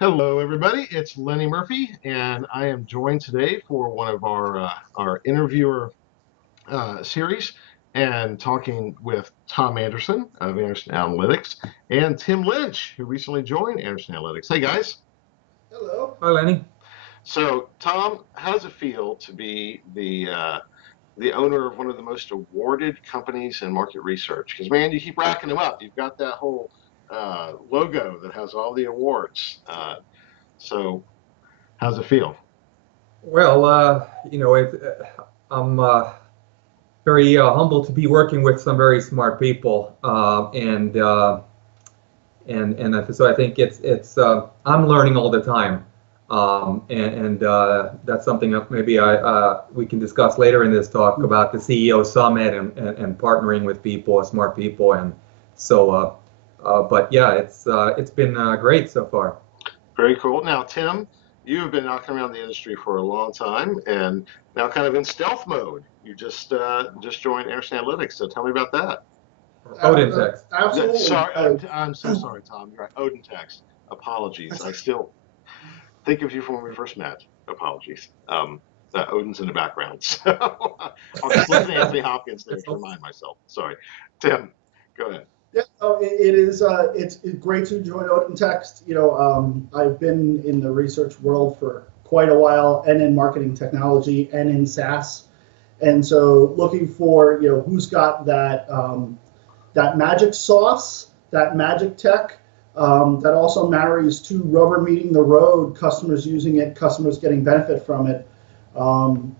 Hello, everybody. It's Lenny Murphy, and I am joined today for one of our interviewer series, and talking with Tom Anderson of Anderson Analytics and Tim Lynch, who recently joined Anderson Analytics. Hey, guys. Hello. Hi, Lenny. So, Tom, how does it feel to be the owner of one of the most awarded companies in market research? Because man, you keep racking them up. You've got that whole logo that has all the awards. So, how's it feel? Well, I'm very humbled to be working with some very smart people, and so I think it's I'm learning all the time, and that's something that maybe I we can discuss later in this talk about the CEO summit and partnering with people, smart people, and so. But yeah, it's been great so far. Very cool. Now, Tim, you have been knocking around the industry for a long time, and now kind of in stealth mode. You just joined Anderson Analytics, so tell me about that. Odintext. Absolutely. Sorry, I'm so sorry, Tom. You're right. Odintext. Apologies. I still think of you from when we first met. Apologies. Odin's in the background, so I'll just listen to Anthony Hopkins there to remind myself. Sorry, Tim. Go ahead. Yeah, no, it is. It's great to join Odintext. I've been in the research world for quite a while, and in marketing technology, and in SaaS, and so looking for who's got that magic sauce, that magic tech that also marries to rubber meeting the road, customers using it, customers getting benefit from it,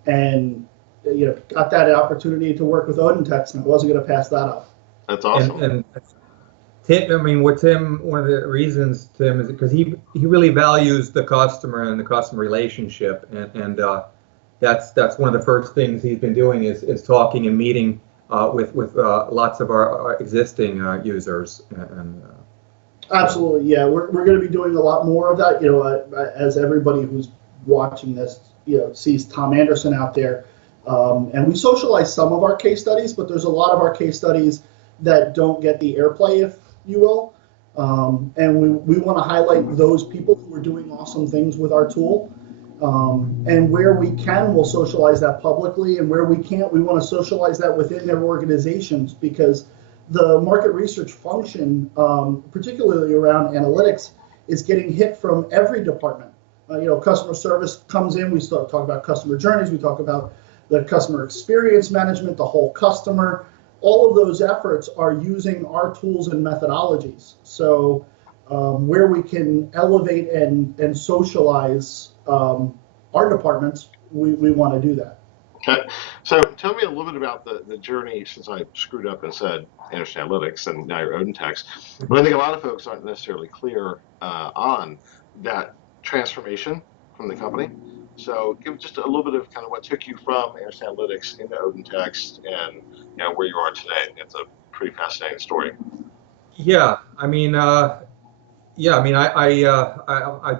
and got that opportunity to work with Odintext, and I wasn't going to pass that up. That's awesome. And Tim, I mean, what Tim, one of the reasons, Tim, is because he really values the customer and the customer relationship, and that's one of the first things he's been doing is talking and meeting with lots of our existing users. Absolutely, yeah, we're going to be doing a lot more of that. As everybody who's watching this, sees Tom Anderson out there, and we socialize some of our case studies, but there's a lot of our case studies that don't get the airplay, if you will. And we want to highlight those people who are doing awesome things with our tool. And where we can, we'll socialize that publicly. And where we can't, we want to socialize that within their organizations, because the market research function, particularly around analytics, is getting hit from every department. Customer service comes in, we start talking about customer journeys, we talk about the customer experience management, the whole customer. All of those efforts are using our tools and methodologies. So where we can elevate and socialize our departments, we want to do that. Okay. So tell me a little bit about the journey, since I screwed up and said Anderson Analytics and now you're Odintext. But I think a lot of folks aren't necessarily clear on that transformation from the company. So give just a little bit of kind of what took you from Anderson Analytics into Odintext and where you are today. It's a pretty fascinating story. Yeah, I mean, I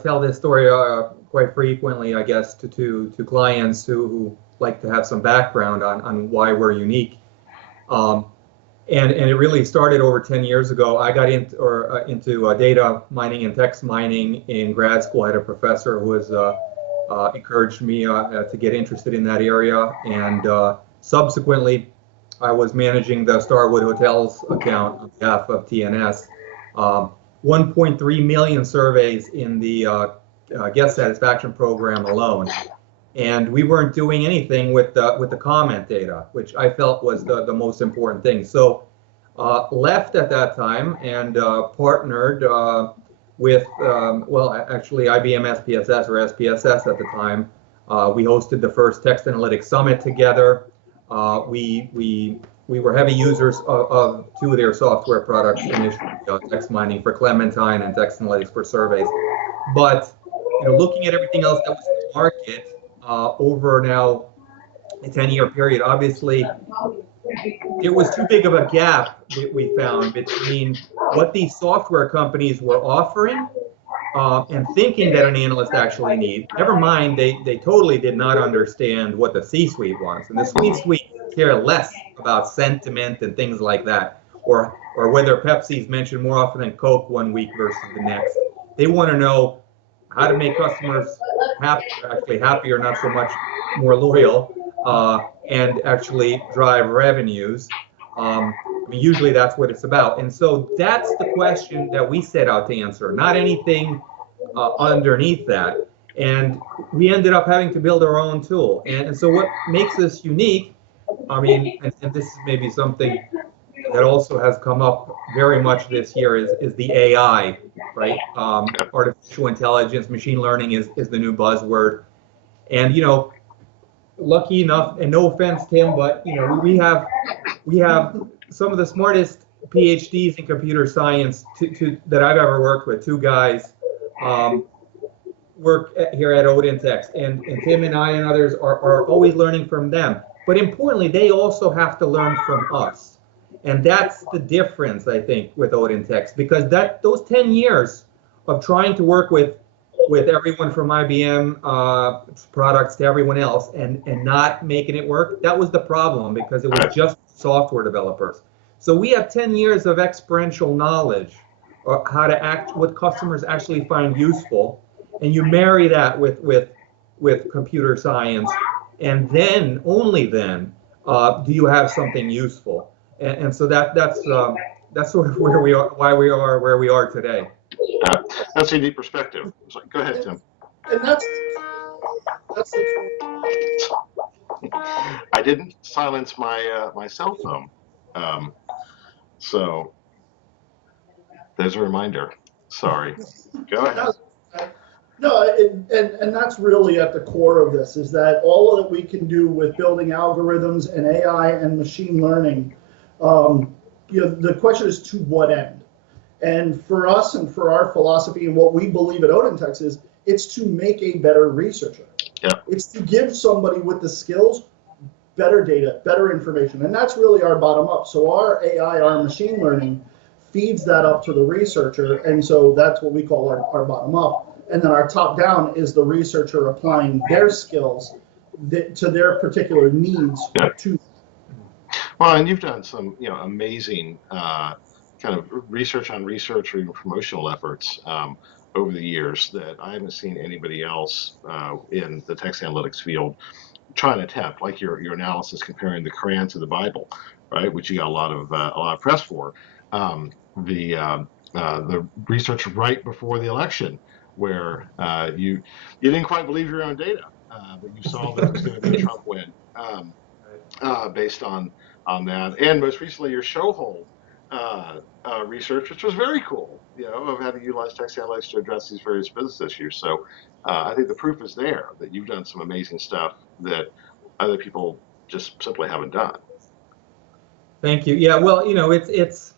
tell this story quite frequently, I guess, to clients who like to have some background on why we're unique. And it really started over 10 years ago. I got into data mining and text mining in grad school. I had a professor who was encouraged me to get interested in that area, and subsequently, I was managing the Starwood Hotels account on behalf of TNS. 1.3 million surveys in the guest satisfaction program alone, and we weren't doing anything with the comment data, which I felt was the most important thing. So left at that time and partnered with actually IBM SPSS or SPSS at the time. We hosted the first Text Analytics Summit together. We were heavy users of two of their software products initially, text mining for Clementine and Text Analytics for surveys. But looking at everything else that was in the market over now a 10-year period, obviously it was too big of a gap that we found between what these software companies were offering and thinking that an analyst actually needs. Never mind, they totally did not understand what the C-suite wants. And the C-suite care less about sentiment and things like that, or whether Pepsi's mentioned more often than Coke one week versus the next. They want to know how to make customers happy, actually happier, not so much more loyal, and actually drive revenues. I mean, usually that's what it's about. And so that's the question that we set out to answer, not anything underneath that. And we ended up having to build our own tool. And so what makes us unique, I mean, and this is maybe something that also has come up very much this year is the AI, right? Artificial intelligence, machine learning is the new buzzword. And, you know, lucky enough, and no offense, Tim, but, you know, we have some of the smartest PhDs in computer science that I've ever worked with. Two guys work here at Odintext, and Tim and I and others are always learning from them. But importantly, they also have to learn from us. And that's the difference, I think, with Odintext, because those 10 years of trying to work with everyone from IBM products to everyone else and not making it work, that was the problem, because it was just software developers. So we have 10 years of experiential knowledge of how to act, what customers actually find useful, and you marry that with computer science, and then, only then, do you have something useful. And so that's sort of where we are, why we are where we are today. That's a neat perspective. So, go ahead, Tim. And that's the I didn't silence my my cell phone, so there's a reminder. Sorry. Go ahead. No, and that's really at the core of this, is that all that we can do with building algorithms and AI and machine learning, you know, the question is to what end? And for us and for our philosophy and what we believe at Odintext is, it's to make a better researcher. Yeah. It's to give somebody with the skills better data, better information. And that's really our bottom up. So our AI, our machine learning feeds that up to the researcher. And so that's what we call our bottom up. And then our top down is the researcher applying their skills to their particular needs. Well, and you've done some, you know, amazing kind of research on research or even promotional efforts over the years that I haven't seen anybody else in the text analytics field try and attempt, like your analysis comparing the Quran to the Bible, right, which you got a lot of press for. The research right before the election, where you didn't quite believe your own data, but you saw that it was going to be a Trump win based on that, and most recently your Showhole research, which was very cool, you know, of how to utilize text analytics to address these various business issues. So I think the proof is there that you've done some amazing stuff that other people just simply haven't done. Thank you. Yeah, well, you know, it's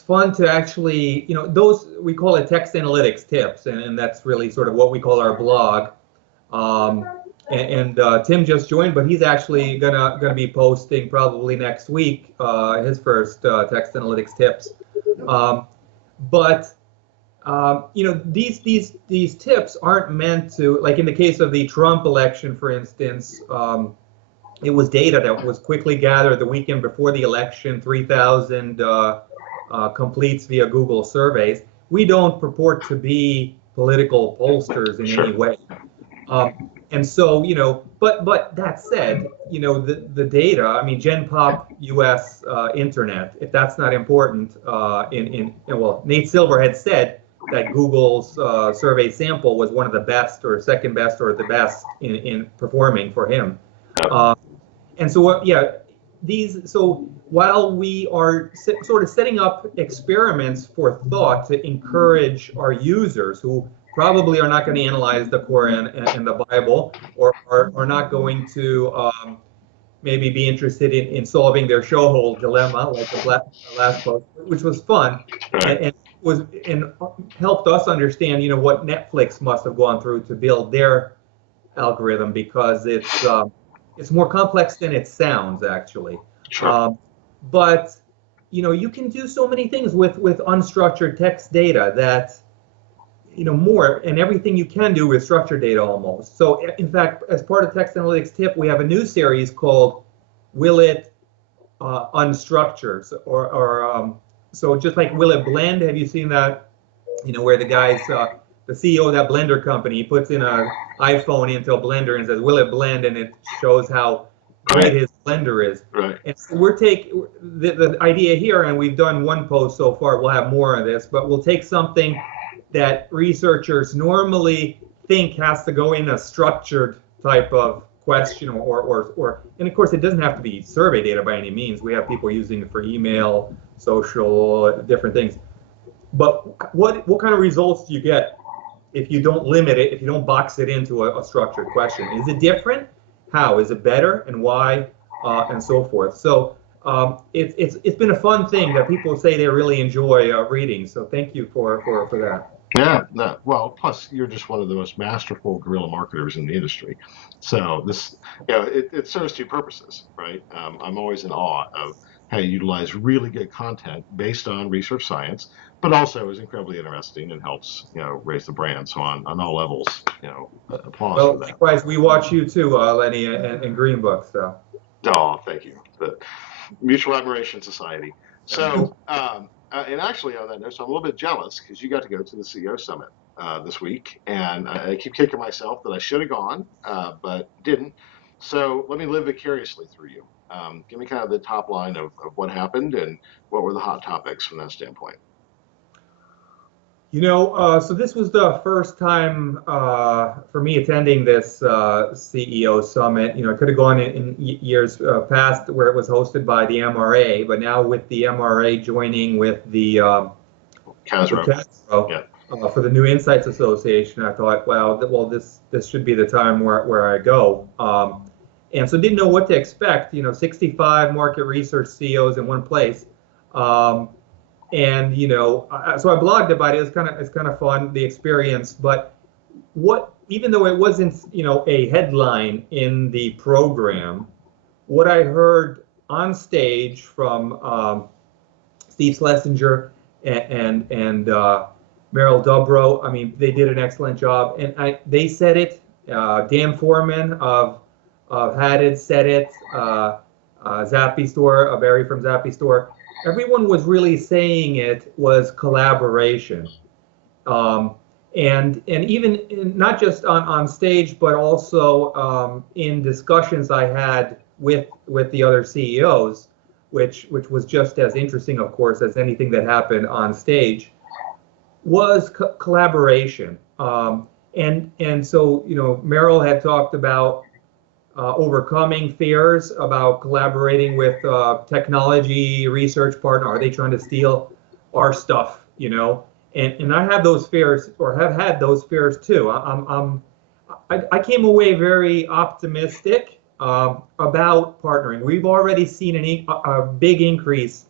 fun to actually, you know, those, we call it text analytics tips, and that's really sort of what we call our blog. Tim just joined, but he's actually gonna be posting probably next week his first text analytics tips. You know, these tips aren't meant to, like in the case of the Trump election, for instance, it was data that was quickly gathered the weekend before the election, 3,000 completes via Google surveys. We don't purport to be political pollsters in any way. And so, you know, but that said, you know, the data, I mean, Gen Pop US Internet, if that's not important, well, Nate Silver had said that Google's survey sample was one of the best or second best or the best in performing for him. And so, yeah, so while we are sort of setting up experiments for thought to encourage our users who probably are not going to analyze the Quran and the Bible, or are not going to maybe be interested in solving their Showhole dilemma, like the last post, which was fun, and helped us understand, you know, what Netflix must have gone through to build their algorithm, because it's more complex than it sounds, actually. Sure. But you know, you can do so many things with unstructured text data that, you know, more, and everything you can do with structured data almost. So in fact, as part of Text Analytics Tip, we have a new series called Will It Unstructure? So just like Will It Blend? Have you seen that? You know, where the guys the CEO of that blender company, he puts in a iPhone into a blender and says, "Will it blend?" And it shows how great his blender is. Right. And so we're the idea here, and we've done one post so far. We'll have more of this, but we'll take something that researchers normally think has to go in a structured type of question or and of course it doesn't have to be survey data by any means. We have people using it for email, social, different things. But what kind of results do you get if you don't limit it, if you don't box it into a structured question? Is it different? How? Is it better? And why? And so forth. So it's been a fun thing that people say they really enjoy reading. So thank you for that. Yeah, no, well, plus you're just one of the most masterful guerrilla marketers in the industry. So this, it serves two purposes, right? I'm always in awe of how you utilize really good content based on research science, but also is incredibly interesting and helps, raise the brand. So on all levels, applause Well, for that. likewise, we watch you too, Lenny, and Green Book. So. Oh, thank you. The Mutual Admiration Society. So, and actually on that note, so I'm a little bit jealous because you got to go to the CEO Summit this week, and I keep kicking myself that I should have gone, but didn't. So let me live vicariously through you. Give me kind of the top line of what happened and what were the hot topics from that standpoint. So this was the first time for me attending this CEO Summit. I could have gone in years past where it was hosted by the MRA, but now with the MRA joining with the Casro. For the New Insights Association, I thought, well, this should be the time where I go. And so didn't know what to expect. 65 market research CEOs in one place. And so I blogged about it. It's kind of fun, the experience. But even though it wasn't a headline in the program, what I heard on stage from Steve Schlesinger and Meryl Dubrow, I mean, they did an excellent job, and they said it. Dan Foreman of Haddad said it. Zappy Store, Barry from Zappy Store. Everyone was really saying it was collaboration, and even not just on stage, but also in discussions I had with the other CEOs, which was just as interesting, of course, as anything that happened on stage, was collaboration. And so Meryl had talked about overcoming fears about collaborating with technology research partner. Are they trying to steal our stuff? And I have those fears, or have had those fears too. I came away very optimistic about partnering. We've already seen a big increase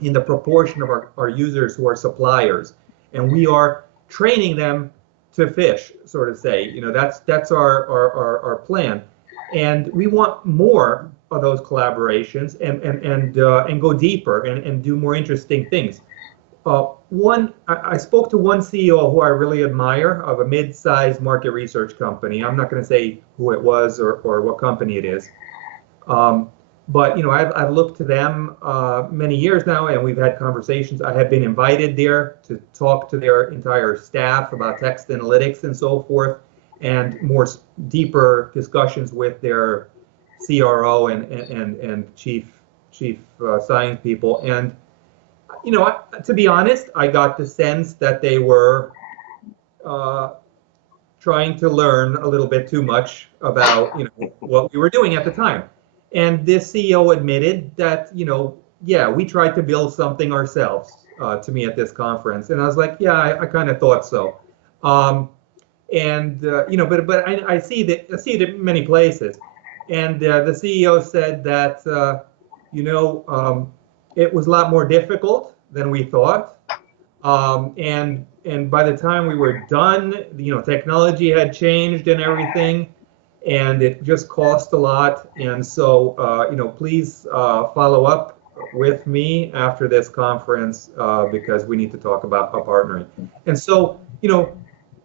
in the proportion of our users who are suppliers, and we are training them to fish, sort of say. That's our plan. And we want more of those collaborations and go deeper and do more interesting things. I spoke to one CEO who I really admire of a mid-sized market research company. I'm not going to say who it was or what company it is. But I've looked to them many years now, and we've had conversations. I have been invited there to talk to their entire staff about text analytics and so forth, and more deeper discussions with their CRO and chief science people. And to be honest, I got the sense that they were trying to learn a little bit too much about what we were doing at the time. And this CEO admitted that we tried to build something ourselves to me at this conference, and I was like, yeah, I kind of thought so. But I see it in many places. And the CEO said that it was a lot more difficult than we thought. And by the time we were done, technology had changed and everything, and it just cost a lot. And so please follow up with me after this conference because we need to talk about partnering. And so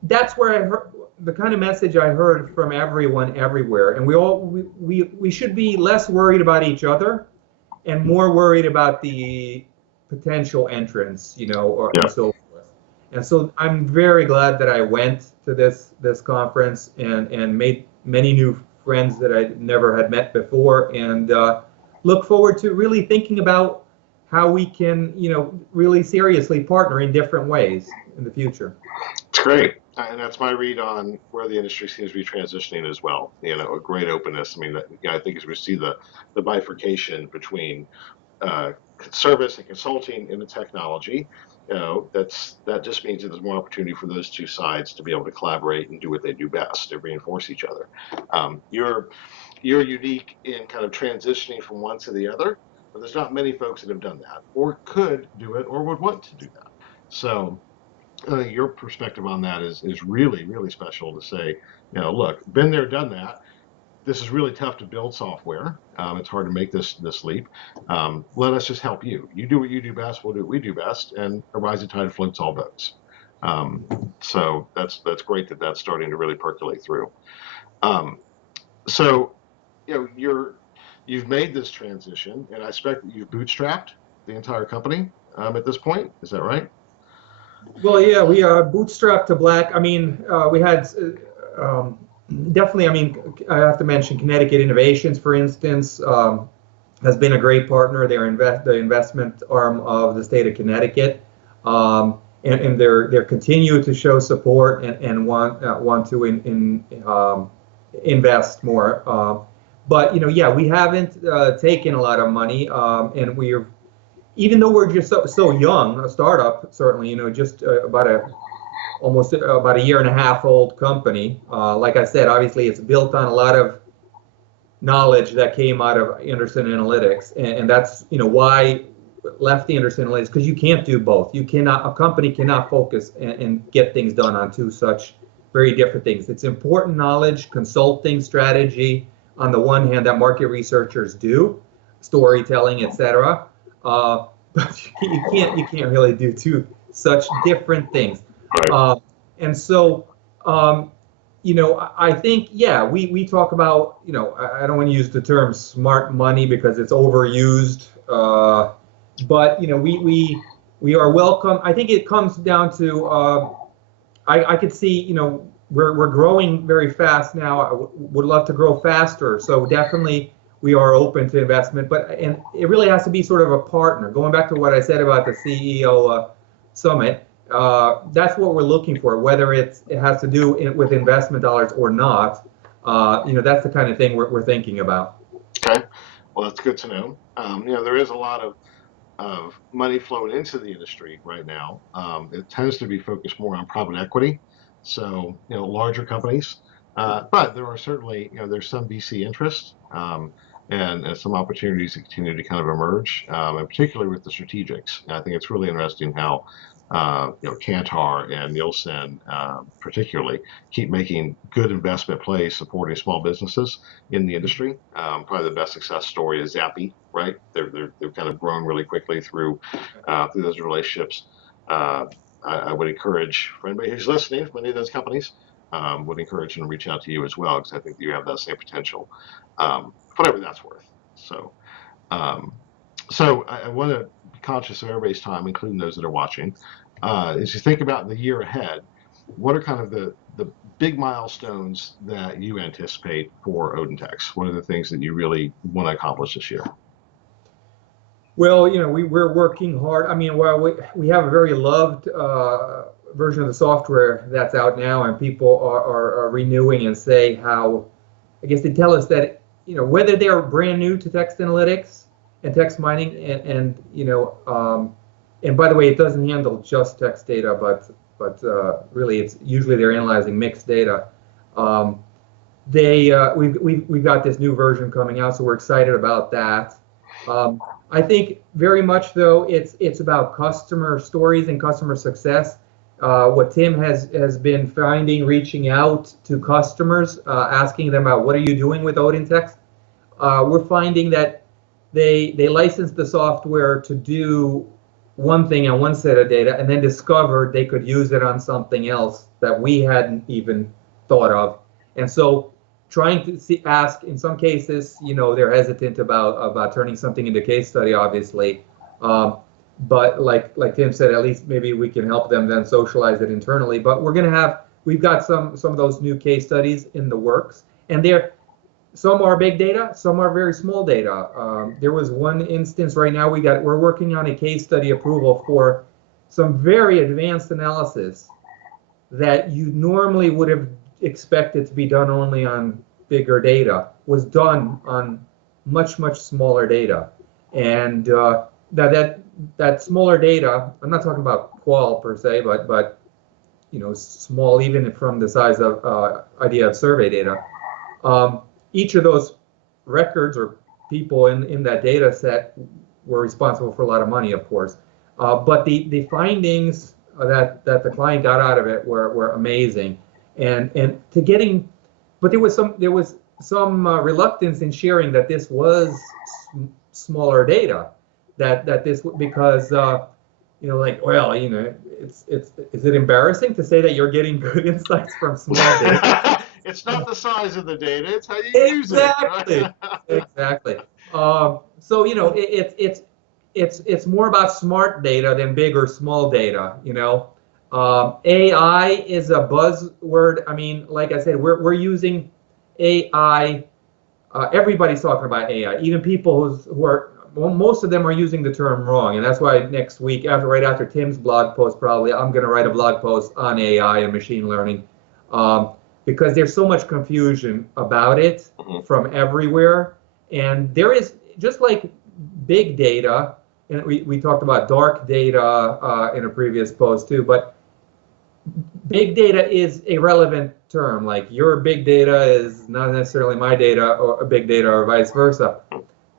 that's where I heard the kind of message I heard from everyone everywhere. And we should be less worried about each other and more worried about the potential entrants, and so forth. And so I'm very glad that I went to this conference and made many new friends that I never had met before, and look forward to really thinking about how we can, really seriously partner in different ways in the future. It's great. And that's my read on where the industry seems to be transitioning as well. A great openness. I mean, I think as we see the bifurcation between service and consulting in the technology, that just means that there's more opportunity for those two sides to be able to collaborate and do what they do best to reinforce each other. You're unique in kind of transitioning from one to the other, but there's not many folks that have done that or could do it or would want to do that. So I think your perspective on that is really, really special to say, look, been there, done that. This is really tough to build software. It's hard to make this leap. Let us just help you. You do what you do best. We'll do what we do best, and a rising tide floats all boats. So that's great that that's starting to really percolate through. So you've made this transition, and I expect that you've bootstrapped the entire company at this point. Is that right? Well, yeah, we bootstrapped to black. I mean, we had definitely. I mean, I have to mention Connecticut Innovations, for instance, has been a great partner. They're the investment arm of the state of Connecticut, and they're continue to show support and want to invest more. But yeah, we haven't taken a lot of money, and we're. Even though we're just so young, a startup, certainly, just almost about a year and a half old company. Like I said, obviously it's built on a lot of knowledge that came out of Anderson Analytics, and that's why left the Anderson Analytics, because you can't do both. A company cannot focus and get things done on two such very different things. It's important knowledge, consulting, strategy on the one hand that market researchers do, storytelling, etc. But you can't really do two such different things. Right. And so, I think, yeah, we talk about, I don't want to use the term smart money because it's overused, but we are welcome. I think it comes down to I could see, we're growing very fast now. I would love to grow faster, so definitely. We are open to investment, and it really has to be sort of a partner. Going back to what I said about the CEO summit, that's what we're looking for. Whether it has to do with investment dollars or not, that's the kind of thing we're thinking about. Okay, well, that's good to know. There is a lot of money flowing into the industry right now. It tends to be focused more on private equity, so larger companies. But there are certainly, there's some VC interest. And some opportunities that continue to kind of emerge, and particularly with the strategics. I think it's really interesting how Kantar and Nielsen particularly keep making good investment plays supporting small businesses in the industry. Probably the best success story is Zappi, right? They've kind of grown really quickly through those relationships. I would encourage, for anybody who's listening, for any of those companies, would encourage them to reach out to you as well, because I think you have that same potential. Whatever that's worth. So I want to be conscious of everybody's time, including those that are watching. As you think about the year ahead, what are kind of the big milestones that you anticipate for Odintext? What are the things that you really want to accomplish this year? Well, we're working hard. I mean, we have a very loved version of the software that's out now, and people are renewing and say how, I guess they tell us that whether they're brand new to text analytics and text mining, and by the way, it doesn't handle just text data, but really it's usually they're analyzing mixed data. We've got this new version coming out, so we're excited about that. I think very much though it's about customer stories and customer success. What Tim has been finding, reaching out to customers, asking them about what are you doing with Odintext. We're finding that they license the software to do one thing on one set of data, and then discovered they could use it on something else that we hadn't even thought of. And so, trying to ask, in some cases, they're hesitant about turning something into case study, obviously. but like Tim said, at least maybe we can help them then socialize it internally. But we've got some of those new case studies in the works, and some are big data, some are very small data. There was one instance right now we're working on a case study approval for some very advanced analysis that you normally would have expected to be done only on bigger data, was done on much smaller data. And that smaller data, I'm not talking about qual per se, but small even from the size of idea of survey data. Each of those records or people in that data set were responsible for a lot of money, of course. But the findings that the client got out of it were amazing, but there was some reluctance in sharing that this was smaller data, that this, because it's is it embarrassing to say that you're getting good insights from small data? It's not the size of the data; it's how you use it. Exactly. So it's more about smart data than big or small data. AI is a buzzword. I mean, like I said, we're using AI. Everybody's talking about AI. Even people who are, well, most of them are using the term wrong, and that's why next week, right after Tim's blog post, probably I'm going to write a blog post on AI and machine learning, because there's so much confusion about it from everywhere, and there is, just like big data, and we talked about dark data in a previous post too, but big data is a relevant term. Like, your big data is not necessarily my data, or big data, or vice versa.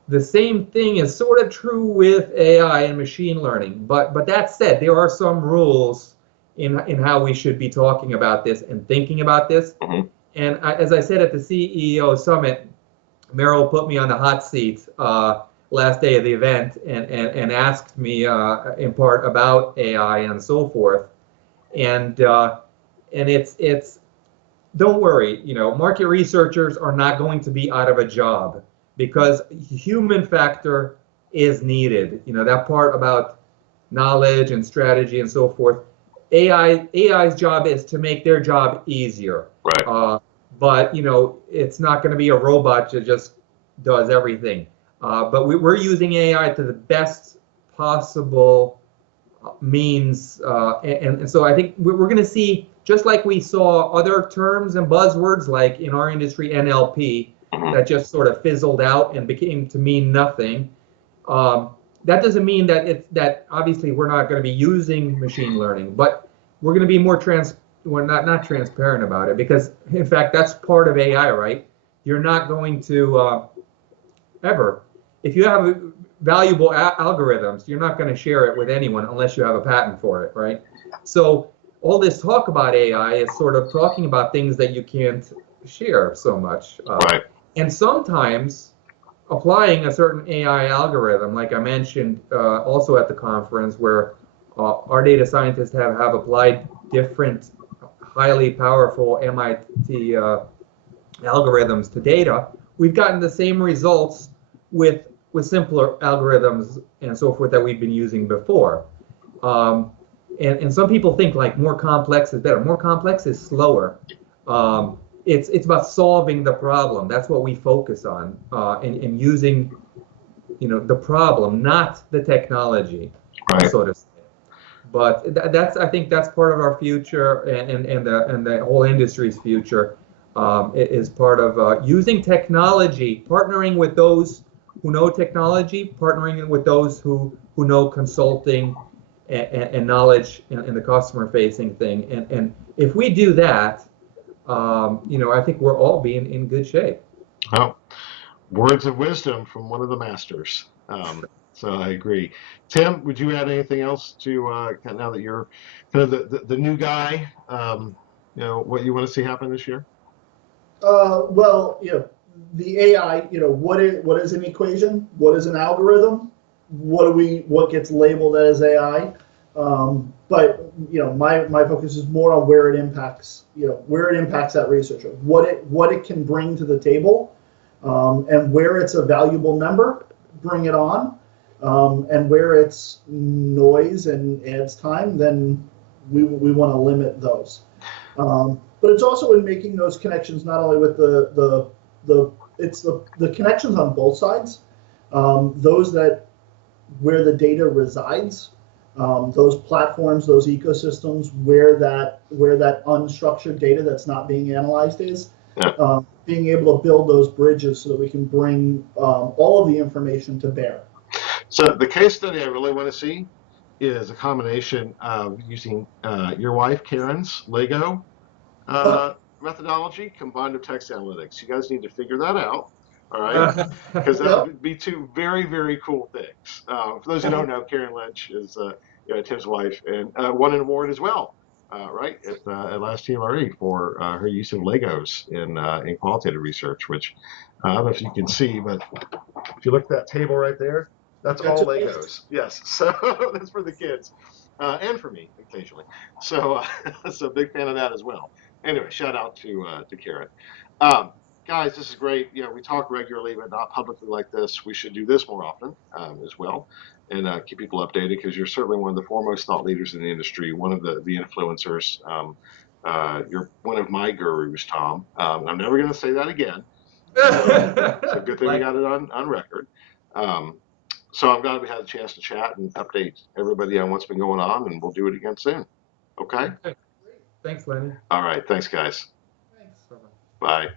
The same thing is sort of true with AI and machine learning. But that said, there are some rules in how we should be talking about this and thinking about this. And as I said at the CEO Summit, Merrill put me on the hot seat last day of the event and asked me in part about AI and so forth. And it's don't worry, market researchers are not going to be out of a job, because human factor is needed. That part about knowledge and strategy and so forth. AI's job is to make their job easier. Right. But it's not going to be a robot that just does everything. But we're using AI to the best possible means, and so I think we're going to see, just like we saw other terms and buzzwords like in our industry NLP that just sort of fizzled out and became to mean nothing. That doesn't mean that obviously we're not going to be using machine learning, but we're going to be more we're not transparent about it, because in fact that's part of AI, right? You're not going to ever, if you have valuable algorithms, you're not going to share it with anyone unless you have a patent for it, right? So all this talk about AI is sort of talking about things that you can't share so much. Right. And sometimes applying a certain AI algorithm, like I mentioned also at the conference, where our data scientists have applied different highly powerful MIT algorithms to data, we've gotten the same results with simpler algorithms and so forth that we've been using before. And some people think like more complex is better. More complex is slower. It's about solving the problem. That's what we focus on, and using, the problem, not the technology, right, so to say. But I think that's part of our future, and the whole industry's future is part of using technology, partnering with those who know technology, partnering with those who know consulting and knowledge and the customer-facing thing. And if we do that, I think we're all being in good shape. Well, words of wisdom from one of the masters. So I agree. Tim, would you add anything else to now that you're kind of the new guy? What you want to see happen this year? Well, the AI. What is an equation? What is an algorithm? What gets labeled as AI? But my focus is more on where it impacts. Where it impacts that researcher. What it can bring to the table, and where it's a valuable member. Bring it on. And where it's noise and adds time, then we want to limit those. But it's also in making those connections not only with the connections on both sides, those that where the data resides, those platforms, those ecosystems where that unstructured data that's not being analyzed is, being able to build those bridges so that we can bring all of the information to bear. So the case study I really want to see is a combination of using your wife Karen's Lego methodology combined with text analytics. You guys need to figure that out. All right, because that would be two very, very cool things. For those who don't know, Karen Lynch is Tim's wife and won an award as well, right, at last TLRE for her use of Legos in qualitative research, which I don't know if you can see, but if you look at that table right there, that's all Legos. Yes, so that's for the kids and for me occasionally. So, so big fan of that as well. Anyway, shout out to Karen. Guys, this is great. We talk regularly, but not publicly like this. We should do this more often as well, and keep people updated because you're certainly one of the foremost thought leaders in the industry, one of the influencers. You're one of my gurus, Tom. I'm never going to say that again. It's a good thing we got it on record. So I'm glad we had a chance to chat and update everybody on what's been going on, and we'll do it again soon. Okay? Thanks, Lenny. All right. Thanks, guys. Thanks. Bye.